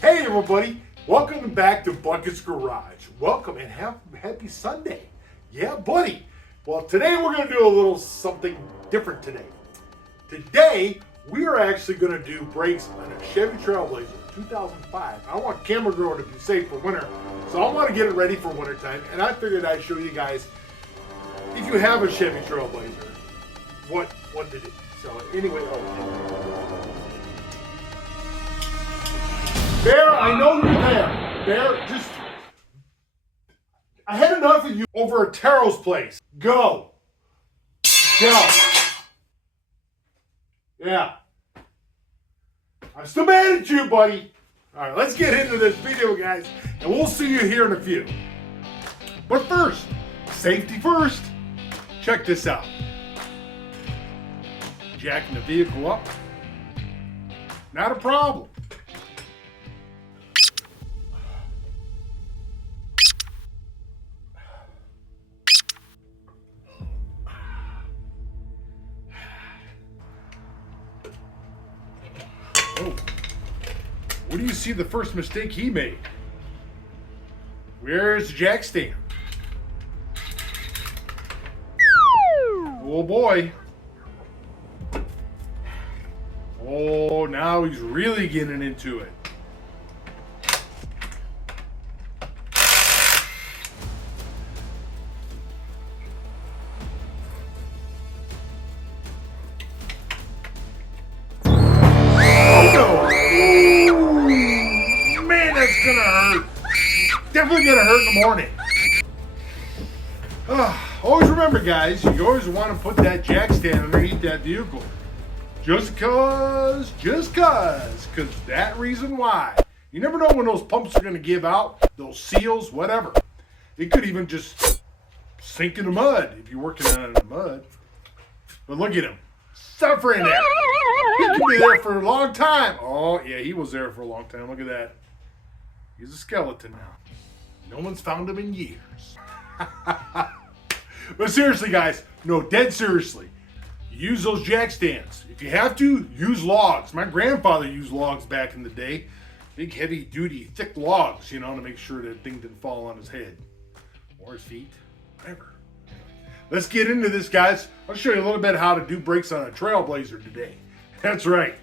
Hey everybody, welcome back to Bucket's Garage. Welcome and happy Sunday. Yeah, buddy. Well, today we're going to do a little something different today. Today, we are actually going to do brakes on a Chevy Trailblazer 2005. I want camera girl to be safe for winter, so I want to get it ready for winter time, and I figured I'd show you guys, if you have a Chevy Trailblazer, what to do. So anyway, Bear, I know you're there. Bear, just... I had enough of you over at Taryl's place. Go. Go. Yeah. I'm still mad at you, buddy. All right, let's get into this video, guys, and we'll see you here in a few. But first, safety first. Check this out. Jacking the vehicle up. Not a problem. Oh, what do you see the first mistake he made? Where's the jack stand? Oh boy. Oh, now he's really getting into it. Definitely gonna hurt in the morning. Always remember, guys, you always want to put that jack stand underneath that vehicle. Just cause that reason why. You never know when those pumps are gonna give out, those seals, whatever. It could even just sink in the mud if you're working on it in the mud. But look at him, suffering there. He could be there for a long time. Oh yeah, he was there for a long time. Look at that. He's a skeleton now. No one's found him in years. But seriously, guys, no, dead seriously. Use those jack stands. If you have to, use logs. My grandfather used logs back in the day. Big, heavy duty, thick logs, to make sure that thing didn't fall on his head. Or his feet, whatever. Let's get into this, guys. I'll show you a little bit how to do brakes on a Trailblazer today. That's right.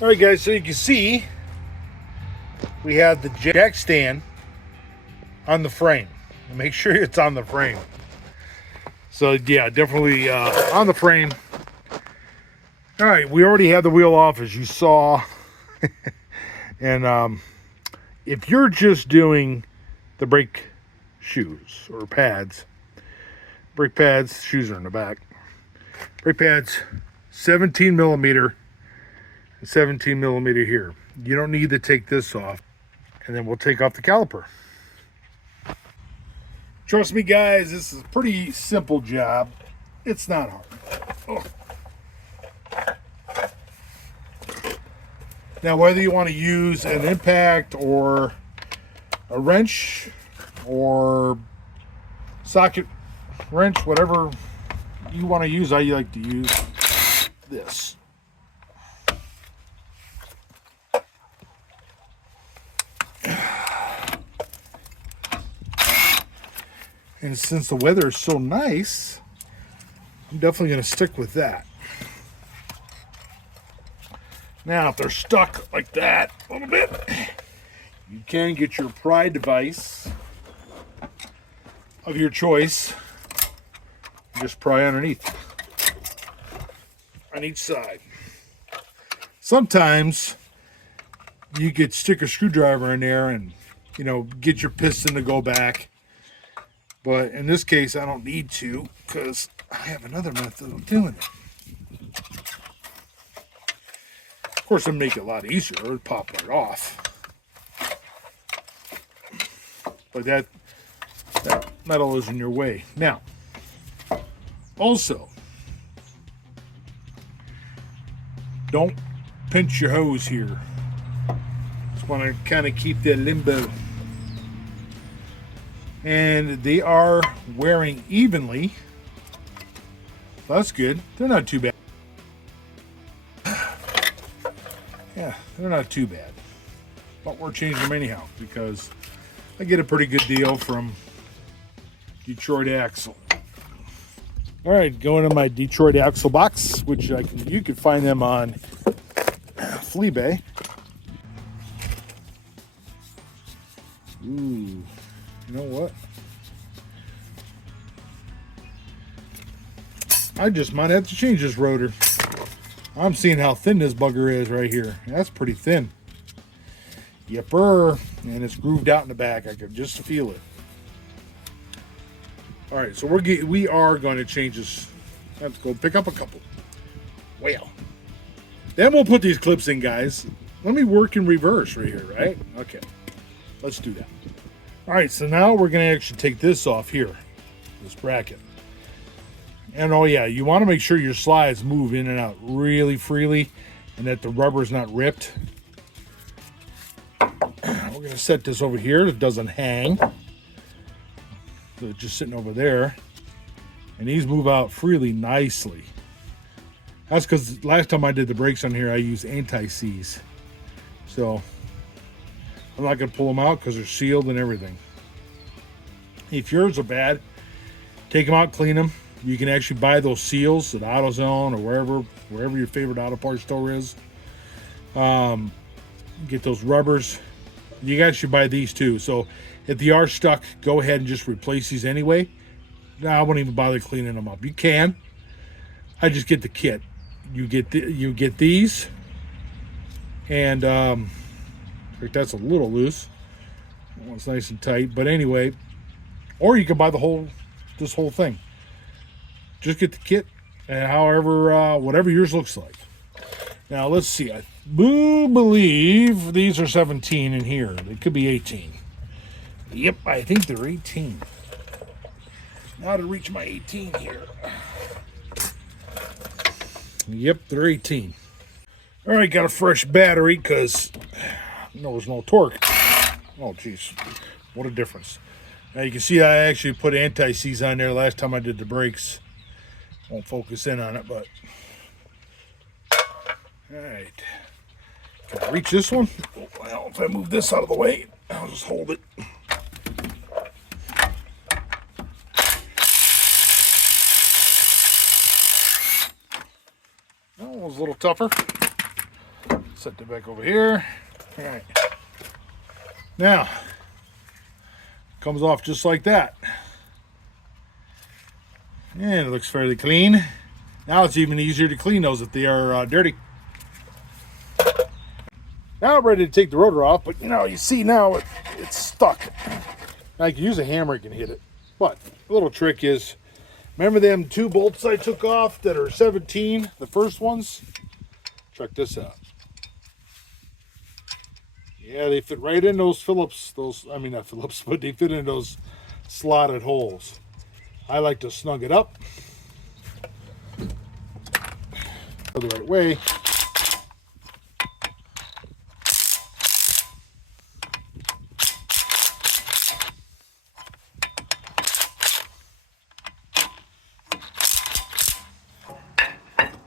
All right, guys, so you can see, we have the jack stand on the frame. Make sure it's on the frame. So yeah, definitely on the frame. All right, we already have the wheel off, as you saw. And if you're just doing the brake shoes or pads, brake pads, shoes are in the back. Brake pads, 17 millimeter, 17 millimeter here. You don't need to take this off. And then we'll take off the caliper. Trust me, guys, this is a pretty simple job. It's not hard. Oh. Now, whether you want to use an impact or a wrench or socket wrench, whatever you want to use, I like to use this. And since the weather is so nice, I'm definitely going to stick with that. Now, if they're stuck like that a little bit, you can get your pry device of your choice. Just pry underneath on each side. Sometimes you could stick a screwdriver in there and, get your piston to go back. But in this case, I don't need to because I have another method of doing it. Of course, it'll make it a lot easier. It'll pop right off. But that metal is in your way. Now, also, don't pinch your hose here. Just want to kind of keep that limbo. And they are wearing evenly. That's good. They're not too bad. Yeah, They're not too bad. But we're changing them anyhow because I get a pretty good deal from Detroit Axle. All right, going to my Detroit Axle box, which you can find them on Fleabay. Ooh, you know what? I just might have to change this rotor. I'm seeing how thin this bugger is right here. That's pretty thin. Yepper, and it's grooved out in the back. I can just feel it. All right, so we are going to change this. Let's go pick up a couple. Well, then we'll put these clips in, guys. Let me work in reverse right here, right? Okay, let's do that. All right, so now we're going to actually take this off here, this bracket. And oh yeah, you want to make sure your slides move in and out really freely and that the rubber is not ripped. We're going to set this over here. It doesn't hang. So it's just sitting over there. And these move out freely nicely. That's because last time I did the brakes on here, I used anti-seize. So I'm not going to pull them out because they're sealed and everything. If yours are bad, take them out, clean them. You can actually buy those seals at AutoZone or wherever your favorite auto parts store is. Get those rubbers. You guys should buy these too. So if they are stuck, go ahead and just replace these anyway. No, I won't even bother cleaning them up. You can. I just get the kit. You get these, and that's a little loose. That one's nice and tight. But anyway, or you can buy this whole thing. Just get the kit, and whatever yours looks like. Now let's see. I believe these are 17 in here. They could be 18. Yep, I think they're 18. Now to reach my 18 here. Yep, they're 18. All right, got a fresh battery because there's no torque. Oh, geez. What a difference. Now you can see I actually put anti-seize on there last time I did the brakes. Won't focus in on it, but... All right. Can I reach this one? Well, if I move this out of the way, I'll just hold it. That one was a little tougher. Set that back over here. All right. Now, comes off just like that. And it looks fairly clean. Now it's even easier to clean those if they are dirty. Now I'm ready to take the rotor off, but you see now it's stuck. I can use a hammer, I can hit it. But the little trick is, remember them 2 bolts I took off that are 17, the first ones? Check this out. Yeah, they fit right in those Phillips, not Phillips, but they fit in those slotted holes. I like to snug it up the right way.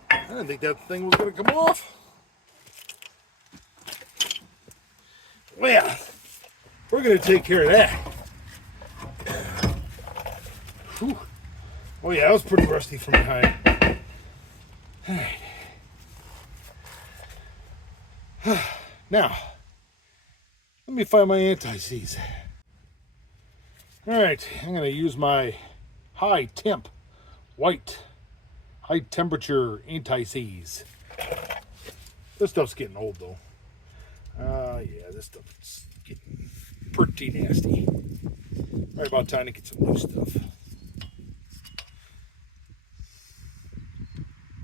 I didn't think that thing was going to come off. Well, we're going to take care of that. Whew. Oh yeah, that was pretty rusty from behind. All right. Now, let me find my anti-seize. All right, I'm going to use my high temperature anti-seize. This stuff's getting old though. Yeah, this stuff's getting pretty nasty. Right about time to get some new stuff.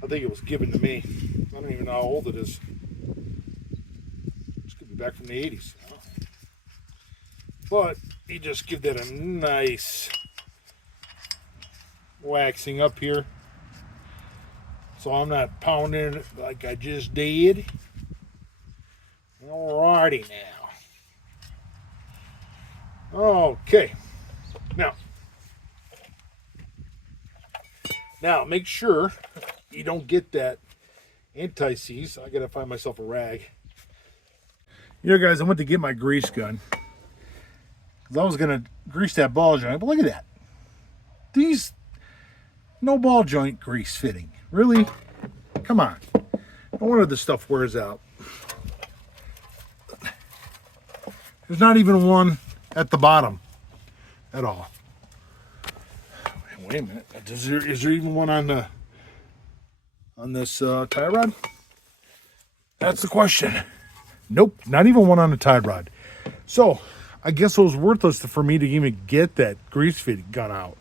I think it was given to me. I don't even know how old it is. This could be back from the 80s. But you just give that a nice waxing up here. So I'm not pounding it like I just did. Alrighty now. Okay. Now make sure you don't get that anti-seize. I gotta find myself a rag. You know, guys, I went to get my grease gun because I was going to grease that ball joint. But look at that. These, no ball joint grease fitting. Really? Come on. No wonder this stuff wears out. There's not even one at the bottom at all. Wait a minute. Is there even one on this tie rod? That's the question. Nope, not even one on the tie rod. So I guess it was worthless for me to even get that grease fitting gun out.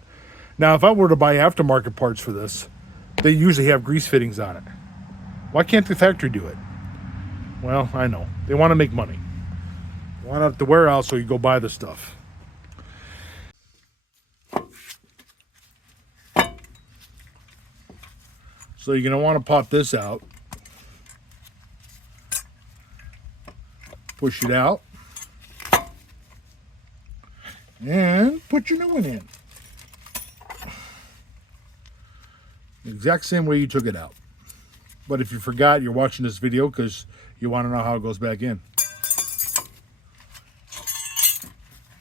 Now, if I were to buy aftermarket parts for this, they usually have grease fittings on it. Why can't the factory do it? Well, I know. They want to make money. They want it to wear out so you go buy the stuff. So you're going to want to pop this out. Push it out. And put your new one in. The exact same way you took it out. But if you forgot, you're watching this video because you want to know how it goes back in.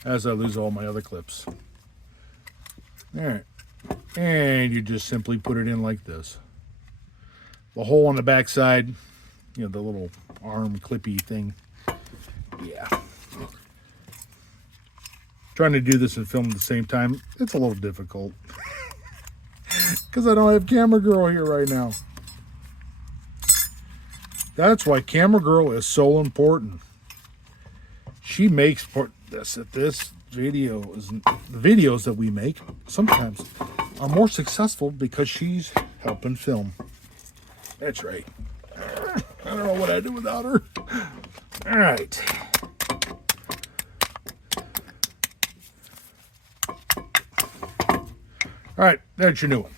As I lose all my other clips. All right. And you just simply put it in like this. The hole on the back side, you know, the little arm clippy thing. Yeah. Trying to do this and film at the same time, it's a little difficult. Because I don't have Camera Girl here right now. That's why Camera Girl is so important. She makes this video the videos that we make sometimes are more successful because she's helping film. That's right. I don't know what I'd do without her. All right. All right, that's your new one.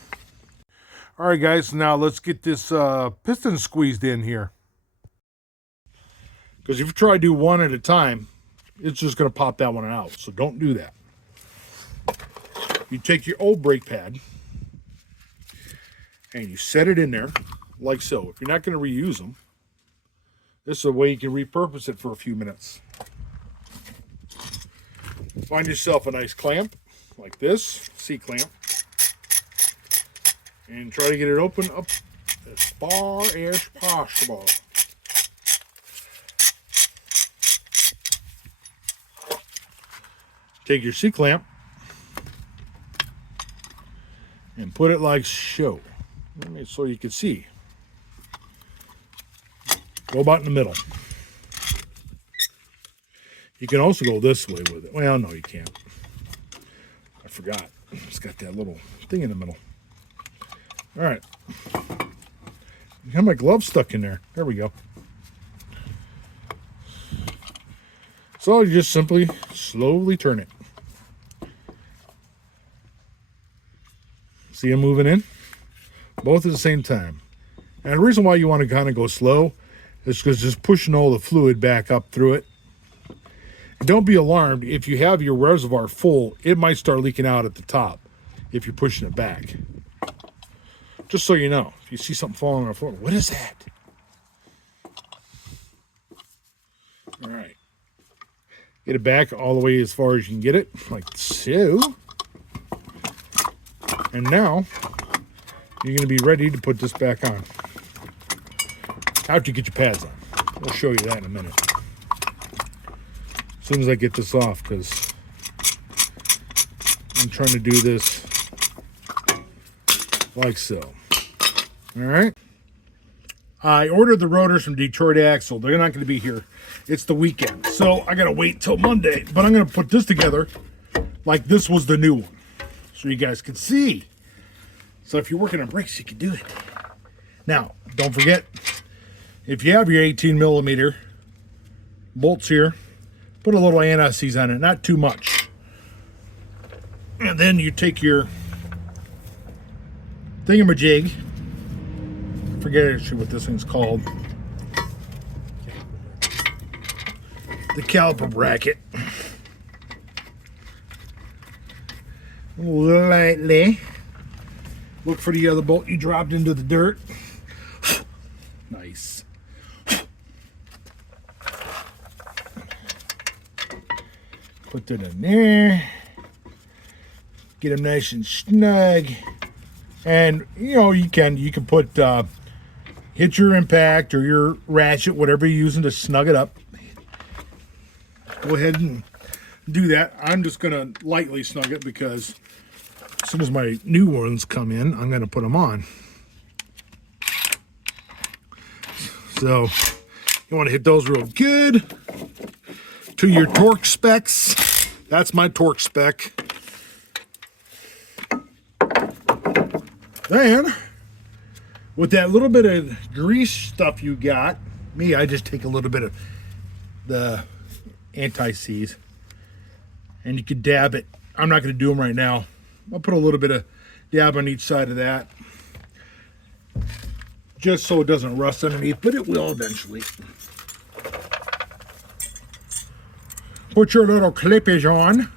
All right, guys, now let's get this piston squeezed in here. Because if you try to do one at a time, it's just going to pop that one out. So don't do that. You take your old brake pad and you set it in there like so. If you're not going to reuse them, this is a way you can repurpose it for a few minutes. Find yourself a nice clamp like this, C-clamp, and try to get it open up as far as possible. Take your C-clamp and put it like so. So you can see. Go about in the middle. You can also go this way with it. Well, no, you can't. I forgot. It's got that little thing in the middle. All right. I have my glove stuck in there. There we go. So you just simply slowly turn it. See them moving in? Both at the same time. And the reason why you want to kind of go slow is because just pushing all the fluid back up through it. And don't be alarmed. If you have your reservoir full, it might start leaking out at the top if you're pushing it back. Just so you know. If you see something falling on the floor, what is that? All right. Get it back all the way as far as you can get it, like so. And now, you're going to be ready to put this back on. After you get your pads on. We'll show you that in a minute. As soon as I get this off, because I'm trying to do this like so. All right. I ordered the rotors from Detroit Axle. They're not going to be here. It's the weekend. So I got to wait till Monday. But I'm going to put this together like this was the new one. So you guys can see. So if you're working on brakes, you can do it. Now, don't forget, if you have your 18 millimeter bolts here, put a little anti-seize on it, not too much. And then you take your thingamajig, I forget actually what this thing's called, the caliper bracket, lightly. Look for the other bolt you dropped into the dirt. Put that in there. Get them nice and snug. And you know, you can put hit your impact or your ratchet, whatever you're using to snug it up. Go ahead and do that. I'm just gonna lightly snug it because as soon as my new ones come in, I'm gonna put them on. So you want to hit those real good to your torque specs. That's my torque spec. Then, with that little bit of grease stuff you got, I just take a little bit of the anti-seize and you can dab it. I'm not going to do them right now. I'll put a little bit of dab on each side of that just so it doesn't rust underneath, but it will eventually. Put your little clippage on.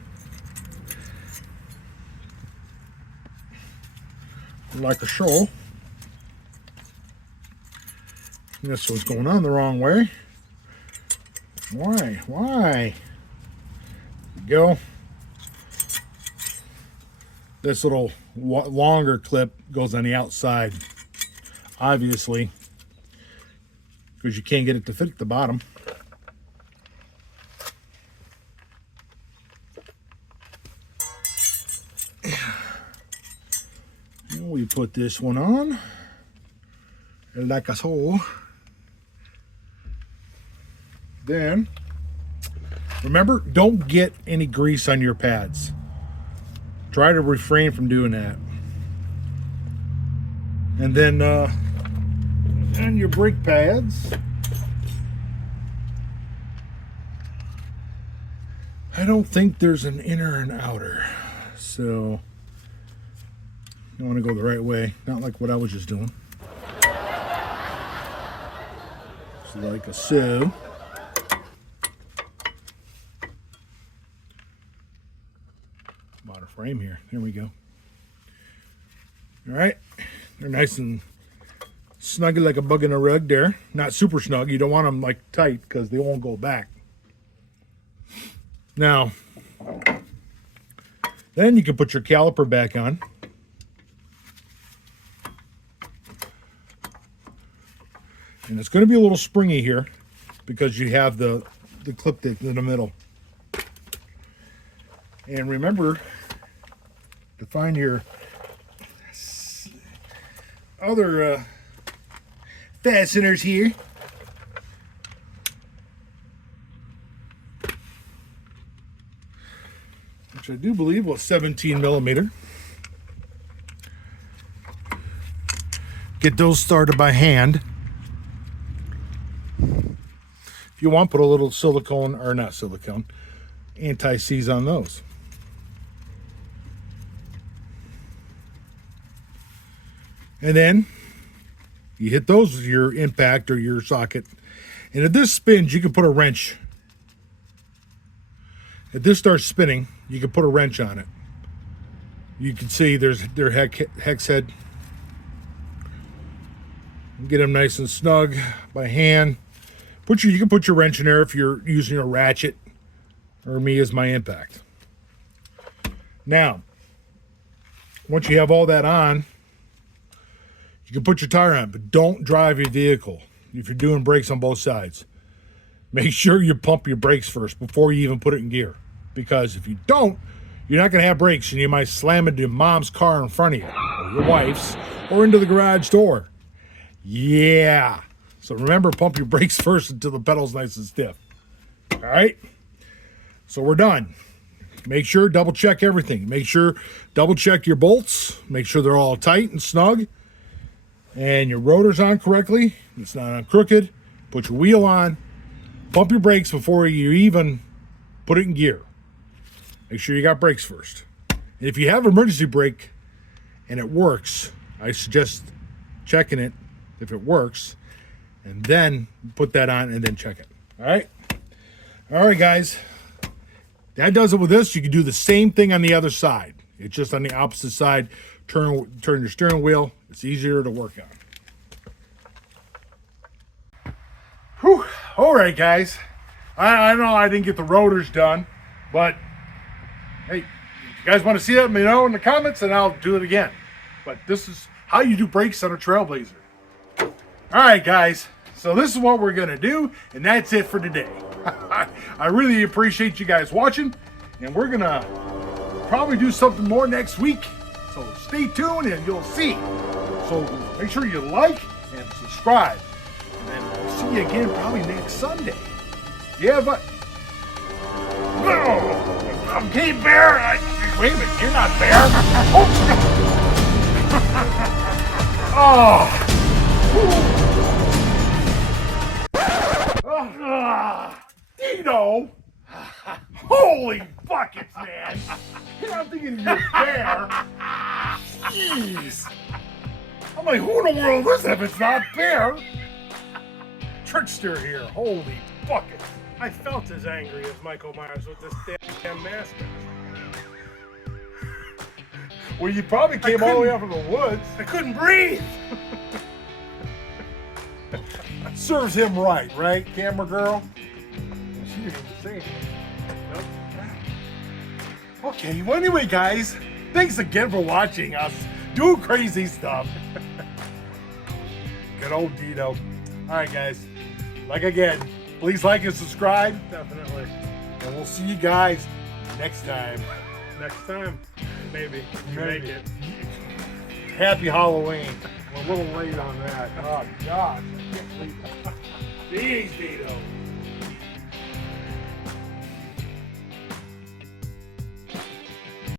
Like a show. This one's going on the wrong way. Why? There you go. This little longer clip goes on the outside, obviously, because you can't get it to fit at the bottom. We put this one on like a so. Then remember, don't get any grease on your pads. Try to refrain from doing that. And then on your brake pads, I don't think there's an inner and outer, so you want to go the right way, not like what I was just doing. Just like a so. Bought a frame here. There we go. All right, they're nice and snuggy like a bug in a rug there. Not super snug. You don't want them like tight because they won't go back. Now, then you can put your caliper back on. And it's going to be a little springy here because you have the clip in the middle. And remember to find your other fasteners here. Which I do believe was 17 millimeter. Get those started by hand. If you want, put a little silicone, or not silicone, anti-seize on those. And then you hit those with your impact or your socket. And if this spins, you can put a wrench. If this starts spinning, you can put a wrench on it. You can see there's their hex head. Get them nice and snug by hand. You can put your wrench in there if you're using a ratchet, or me as my impact. Now, once you have all that on, you can put your tire on, but don't drive your vehicle if you're doing brakes on both sides. Make sure you pump your brakes first before you even put it in gear. Because if you don't, you're not going to have brakes and you might slam into mom's car in front of you, or your wife's, or into the garage door. Yeah. So remember, pump your brakes first until the pedal's nice and stiff. All right? So we're done. Make sure, double check everything. Make sure, double check your bolts. Make sure they're all tight and snug. And your rotor's on correctly. It's not on crooked. Put your wheel on. Pump your brakes before you even put it in gear. Make sure you got brakes first. And if you have emergency brake and it works, I suggest checking it if it works. And then put that on and then check it. All right? All right, guys. That does it with this. You can do the same thing on the other side. It's just on the opposite side. Turn your steering wheel. It's easier to work on. Whew. All right, guys. I know I didn't get the rotors done, but Hey, you guys want to see that? Let me know in the comments, and I'll do it again. But this is how you do brakes on a Trailblazer. All right, guys. So this is what we're gonna do, and that's it for today. I really appreciate you guys watching, and we're gonna probably do something more next week. So stay tuned, and you'll see. So make sure you like and subscribe, and then we'll see you again probably next Sunday. Yeah, but okay, Bear. Wait a minute, you're not Bear. Oh. Dino! Holy buckets, man! I'm thinking you're Bear. Jeez! I'm like, who in the world is that if it's not Bear? Trickster here. Holy buckets! I felt as angry as Michael Myers with this damn mask. Well, you probably came all the way out from the woods. I couldn't breathe. Serves him right, camera girl? She didn't even say anything. Nope. Okay, well anyway, guys, thanks again for watching us do crazy stuff. Good old Dino. Alright, guys, like again, please like and subscribe. Definitely. And we'll see you guys next time. Next time. Maybe. If you Maybe. make it. Happy Halloween. We're a little late on that. Oh, gosh. I can't believe it. Jeez, Dino.